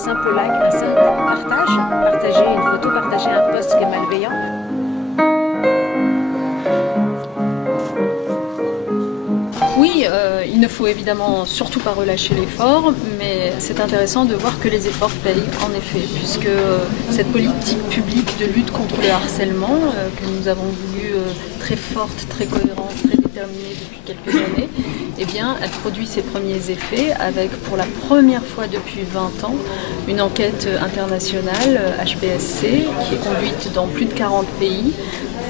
simple like, un simple partage, partager une photo, partager un post qui est malveillant. Oui, il ne faut évidemment surtout pas relâcher l'effort, mais c'est intéressant de voir que les efforts payent en effet, puisque cette politique publique de lutte contre le harcèlement, que nous avons voulu très forte, très cohérente, très déterminée depuis quelques années, eh bien, elle produit ses premiers effets avec, pour la première fois depuis 20 ans, une enquête internationale, HPSC, qui est conduite dans plus de 40 pays,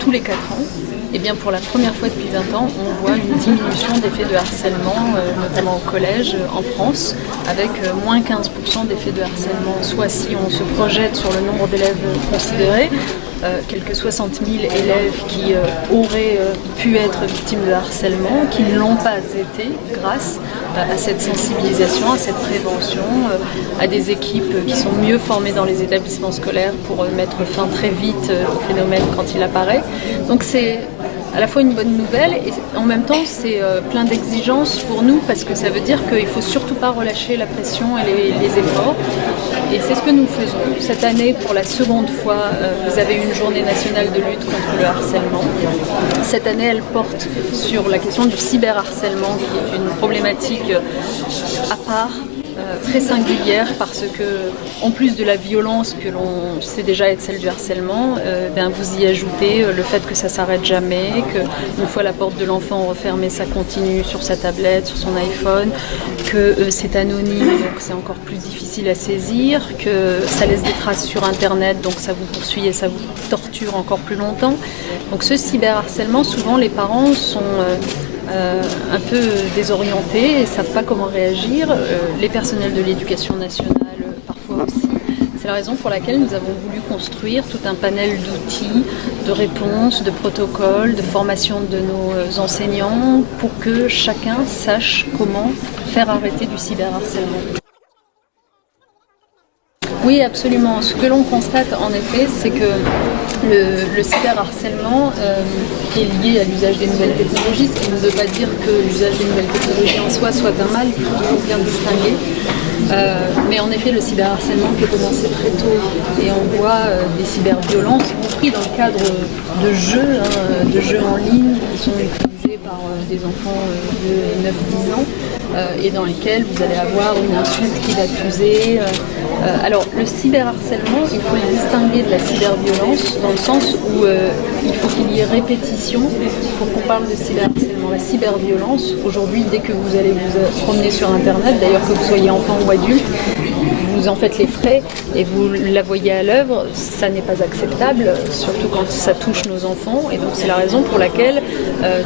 tous les 4 ans. Eh bien, pour la première fois depuis 20 ans, on voit une diminution des faits de harcèlement, notamment au collège en France, avec moins 15% d'effets de harcèlement. Soit si on se projette sur le nombre d'élèves considérés, quelques 60 000 élèves qui auraient pu être victimes de harcèlement, qui ne l'ont pas été grâce à cette sensibilisation, à cette prévention, à des équipes qui sont mieux formées dans les établissements scolaires pour mettre fin très vite au phénomène quand il apparaît. Donc c'est à la fois une bonne nouvelle et en même temps c'est plein d'exigences pour nous parce que ça veut dire qu'il ne faut surtout pas relâcher la pression et les efforts. Et c'est ce que nous faisons. Cette année, pour la seconde fois, vous avez une journée nationale de lutte contre le harcèlement. Cette année, elle porte sur la question du cyberharcèlement, qui est une problématique à part, très singulière, parce que, en plus de la violence que l'on sait déjà être celle du harcèlement, vous y ajoutez le fait que ça ne s'arrête jamais, qu'une fois la porte de l'enfant refermée, ça continue sur sa tablette, sur son iPhone, que c'est anonyme, donc c'est encore plus difficile à saisir, que ça laisse des traces sur Internet, donc ça vous poursuit et ça vous torture encore plus longtemps. Donc ce cyberharcèlement, souvent les parents sont un peu désorientés et ne savent pas comment réagir. Les personnels de l'éducation nationale parfois aussi. C'est la raison pour laquelle nous avons voulu construire tout un panel d'outils, de réponses, de protocoles, de formation de nos enseignants pour que chacun sache comment faire arrêter du cyberharcèlement. Oui, absolument. Ce que l'on constate en effet, c'est que le cyberharcèlement qui est lié à l'usage des nouvelles technologies, ce qui ne veut pas dire que l'usage des nouvelles technologies en soi soit un mal, il faut toujours bien distinguer. Mais en effet, le cyberharcèlement peut commencer très tôt et on voit des cyberviolences, y compris dans le cadre de jeux en ligne qui sont utilisés par des enfants de 9-10 ans et dans lesquels vous allez avoir une insulte qui va fuser. Alors le cyberharcèlement, il faut le distinguer de la cyberviolence dans le sens où il faut qu'il y ait répétition pour qu'on parle de cyberharcèlement. La cyberviolence, aujourd'hui, dès que vous allez vous promener sur Internet, d'ailleurs que vous soyez enfant ou adulte, vous en faites les frais et vous la voyez à l'œuvre, ça n'est pas acceptable, surtout quand ça touche nos enfants. Et donc c'est la raison pour laquelle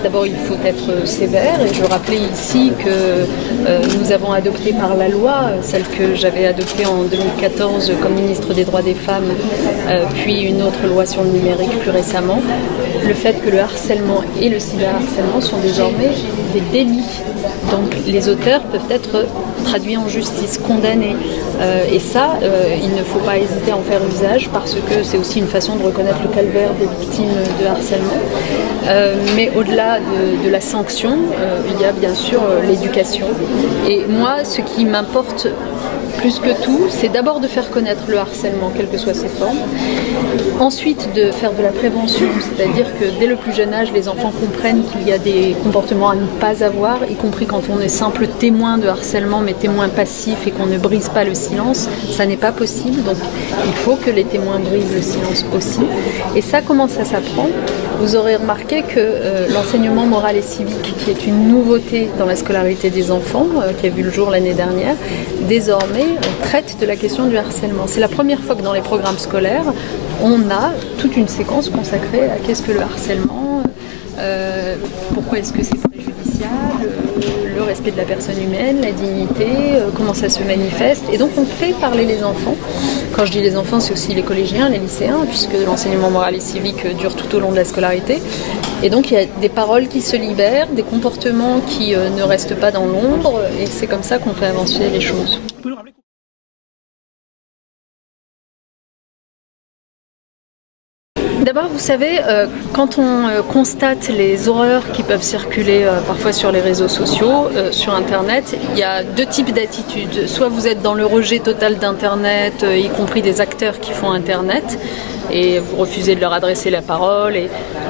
d'abord il faut être sévère. Et je rappelais ici que nous avons adopté par la loi, celle que j'avais adoptée en 2014 comme ministre des droits des femmes, puis une autre loi sur le numérique plus récemment, le fait que le harcèlement et le cyberharcèlement sont désormais des délits. Donc les auteurs peuvent être traduits en justice, condamnés. Et ça, il ne faut pas hésiter à en faire usage parce que c'est aussi une façon de reconnaître le calvaire des victimes de harcèlement. Mais au-delà de la sanction, il y a bien sûr l'éducation. Et moi, ce qui m'importe plus que tout, c'est d'abord de faire connaître le harcèlement, quelles que soient ses formes. Ensuite, de faire de la prévention, c'est-à-dire que dès le plus jeune âge, les enfants comprennent qu'il y a des comportements à ne pas avoir, y compris quand on est simple témoin de harcèlement, mais témoin passif et qu'on ne brise pas le silence. Ça n'est pas possible, donc il faut que les témoins brisent le silence aussi. Et ça commence à s'apprendre. Vous aurez remarqué que l'enseignement moral et civique, qui est une nouveauté dans la scolarité des enfants, qui a vu le jour l'année dernière, désormais traite de la question du harcèlement. C'est la première fois que dans les programmes scolaires, on a toute une séquence consacrée à qu'est-ce que le harcèlement, pourquoi est-ce que c'est préjudiciable, le respect de la personne humaine, la dignité, comment ça se manifeste. Et donc on fait parler les enfants. Quand je dis les enfants, c'est aussi les collégiens, les lycéens, puisque l'enseignement moral et civique dure tout au long de la scolarité. Et donc il y a des paroles qui se libèrent, des comportements qui ne restent pas dans l'ombre, et c'est comme ça qu'on fait avancer les choses. D'abord, vous savez, quand on constate les horreurs qui peuvent circuler parfois sur les réseaux sociaux, sur Internet, il y a deux types d'attitudes. Soit vous êtes dans le rejet total d'Internet, y compris des acteurs qui font Internet, et vous refusez de leur adresser la parole,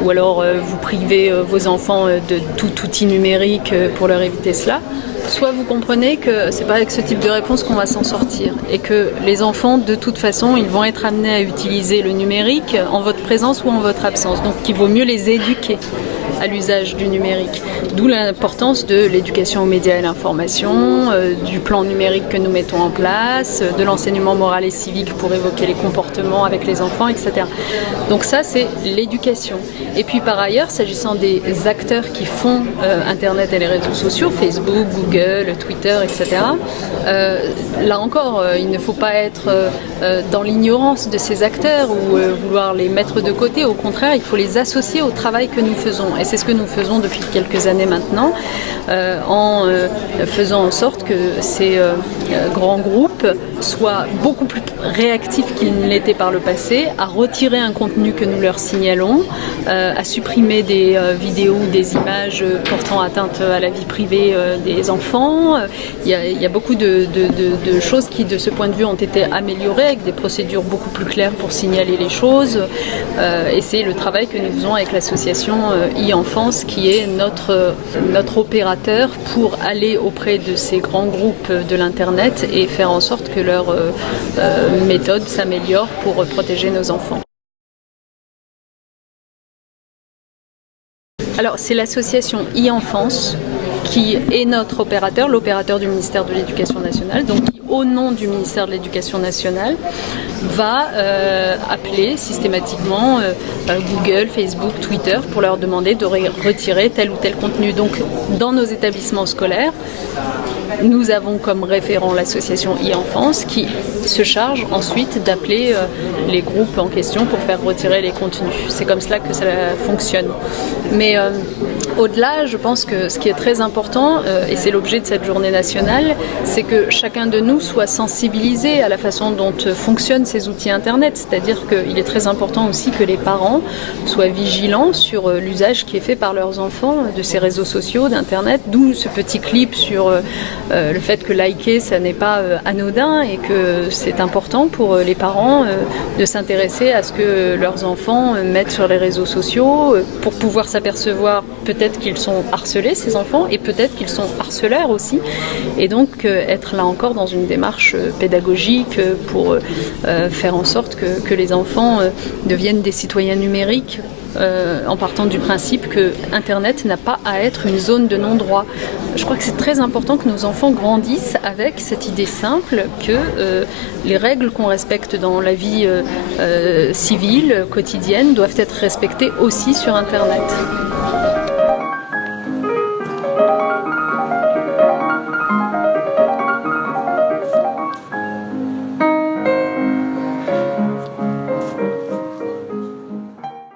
ou alors vous privez vos enfants de tout outil numérique pour leur éviter cela. Soit vous comprenez que c'est pas avec ce type de réponse qu'on va s'en sortir et que les enfants, de toute façon, ils vont être amenés à utiliser le numérique en votre présence ou en votre absence. Donc il vaut mieux les éduquer à l'usage du numérique. D'où l'importance de l'éducation aux médias et à l'information, du plan numérique que nous mettons en place, de l'enseignement moral et civique pour évoquer les comportements avec les enfants, etc. Donc ça, c'est l'éducation. Et puis par ailleurs, s'agissant des acteurs qui font Internet et les réseaux sociaux, Facebook, Google, Twitter, etc., là encore, il ne faut pas être dans l'ignorance de ces acteurs ou vouloir les mettre de côté. Au contraire, il faut les associer au travail que nous faisons. Et c'est ce que nous faisons depuis quelques années maintenant, en faisant en sorte que ces grands groupes soient beaucoup plus réactifs qu'ils ne l'étaient par le passé, à retirer un contenu que nous leur signalons, à supprimer des vidéos ou des images portant atteinte à la vie privée des enfants. Il y a beaucoup de choses qui, de ce point de vue, ont été améliorées avec des procédures beaucoup plus claires pour signaler les choses. Et c'est le travail que nous faisons avec l'association e-Enfance, qui est notre opérateur pour aller auprès de ces grands groupes de l'Internet et faire en sorte que leur méthode s'améliore pour protéger nos enfants. Alors c'est l'association e-Enfance qui est notre opérateur, l'opérateur du ministère de l'Éducation nationale, donc qui, au nom du ministère de l'Éducation nationale, va appeler systématiquement Google, Facebook, Twitter pour leur demander de retirer tel ou tel contenu. Donc dans nos établissements scolaires, nous avons comme référent l'association e-Enfance qui se charge ensuite d'appeler les groupes en question pour faire retirer les contenus. C'est comme cela que ça fonctionne. Mais au-delà, je pense que ce qui est très important, et c'est l'objet de cette journée nationale, c'est que chacun de nous soit sensibilisé à la façon dont fonctionnent ces outils Internet. C'est-à-dire qu'il est très important aussi que les parents soient vigilants sur l'usage qui est fait par leurs enfants de ces réseaux sociaux, d'Internet, d'où ce petit clip sur le fait que liker, ça n'est pas anodin et que c'est important pour les parents de s'intéresser à ce que leurs enfants mettent sur les réseaux sociaux pour pouvoir s'apercevoir peut-être qu'ils sont harcelés, ces enfants, et peut-être qu'ils sont harceleurs aussi. Et donc être là encore dans une démarche pédagogique pour faire en sorte que les enfants deviennent des citoyens numériques, en partant du principe que Internet n'a pas à être une zone de non-droit. Je crois que c'est très important que nos enfants grandissent avec cette idée simple que les règles qu'on respecte dans la vie civile, quotidienne, doivent être respectées aussi sur Internet.